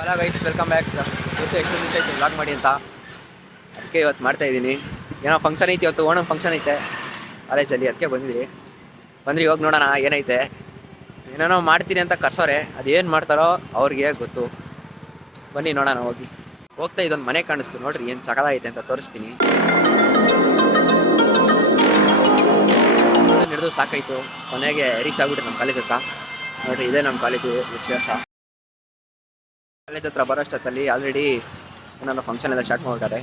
Hello guys, welcome back. ಇವತ್ತು ಎಷ್ಟು ದಿವಸ ಆಯ್ತು ವ್ಲಾಗ್ ಮಾಡಿ ಅಂತ, ಅದಕ್ಕೆ ಇವತ್ತು ಮಾಡ್ತಾ ಇದ್ದೀನಿ. ಏನೋ ಫಂಕ್ಷನ್ ಐತಿ, ಇವತ್ತು ಓಣಮ್ ಫಂಕ್ಷನ್ ಐತೆ ಕಾಲೇಜಲ್ಲಿ, ಅದಕ್ಕೆ ಬಂದ್ರಿ ಇವಾಗ ನೋಡೋಣ ಏನೈತೆ. ಏನೇನೋ ಮಾಡ್ತೀನಿ ಅಂತ ಕರ್ಸೋರೆ, ಅದೇನು ಮಾಡ್ತಾರೋ ಅವ್ರಿಗೆ ಗೊತ್ತು. ಬನ್ನಿ ನೋಡೋಣ. ಹೋಗ್ತಾ ಇದೊಂದು ಮನೆ ಕಾಣಿಸ್ತು ನೋಡ್ರಿ, ಏನು ಸಕಲಾಗೈತೆ ಅಂತ ತೋರಿಸ್ತೀನಿ. ನಡೆದು ಸಾಕಾಯಿತು, ಕೊನೆಗೆ ರೀಚ್ ಆಗ್ಬಿಟ್ಟು ನಮ್ಮ ಕಾಲೇಜ್ ಹತ್ರ. ನೋಡ್ರಿ, ಇದೇ ನಮ್ಮ ಕಾಲೇಜು ವಿಶ್ವಾಸ. ಕಾಲೇಜ್ ಹತ್ರ ಬರೋಷ್ಟೊತ್ತಲ್ಲಿ ಆಲ್ರೆಡಿ ಏನಾದ್ರು ಫಂಕ್ಷನ್ ಎಲ್ಲ ಸ್ಟಾರ್ಟ್ ಮಾಡಿದ್ದಾರೆ.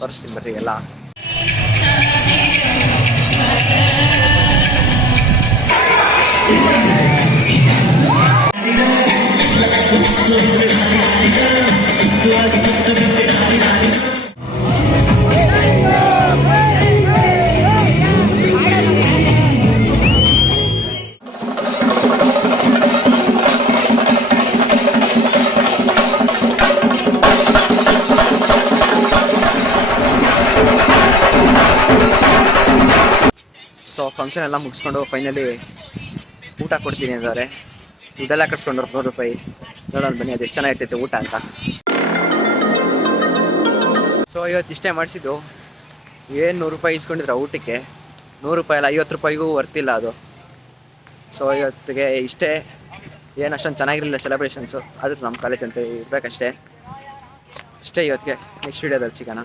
ತೋರಿಸ್ತೀನಿ ಬರ್ರಿ ಎಲ್ಲ. ಸೊ ಫಂಕ್ಷನ್ ಎಲ್ಲ ಮುಗಿಸ್ಕೊಂಡು ಫೈನಲಿ ಊಟ ಕೊಡ್ತೀನಿ ಅಂದವ್ರೆ. ದುಡ್ಡೆಲ್ಲ ಕಟ್ಸ್ಕೊಂಡ್ರು ₹100. ನೋಡೋಣ ಬನ್ನಿ ಅದು ಎಷ್ಟು ಚೆನ್ನಾಗಿರ್ತೈತೆ ಊಟ ಅಂತ. ಸೊ ಇವತ್ತು ಇಷ್ಟೇ ಮಾಡಿಸಿದ್ದು. ಏನು ₹100 ಇಸ್ಕೊಂಡಿದ್ರು ಊಟಕ್ಕೆ. ₹100 ಅಲ್ಲ, ₹50ಗೂ ವರ್ತಿಲ್ಲ ಅದು. ಸೊ ಇವತ್ತಿಗೆ ಇಷ್ಟೇ. ಏನು ಅಷ್ಟೊಂದು ಚೆನ್ನಾಗಿರಲಿಲ್ಲ ಸೆಲೆಬ್ರೇಷನ್ಸು, ಆದರೂ ನಮ್ಮ ಕಾಲೇಜ್ ಅಂತ ಇರಬೇಕಷ್ಟೇ. ಅಷ್ಟೇ ಇವತ್ತಿಗೆ. ನೆಕ್ಸ್ಟ್ ವೀಡಿಯೋದಲ್ಲಿ ಸಿಗೋಣ.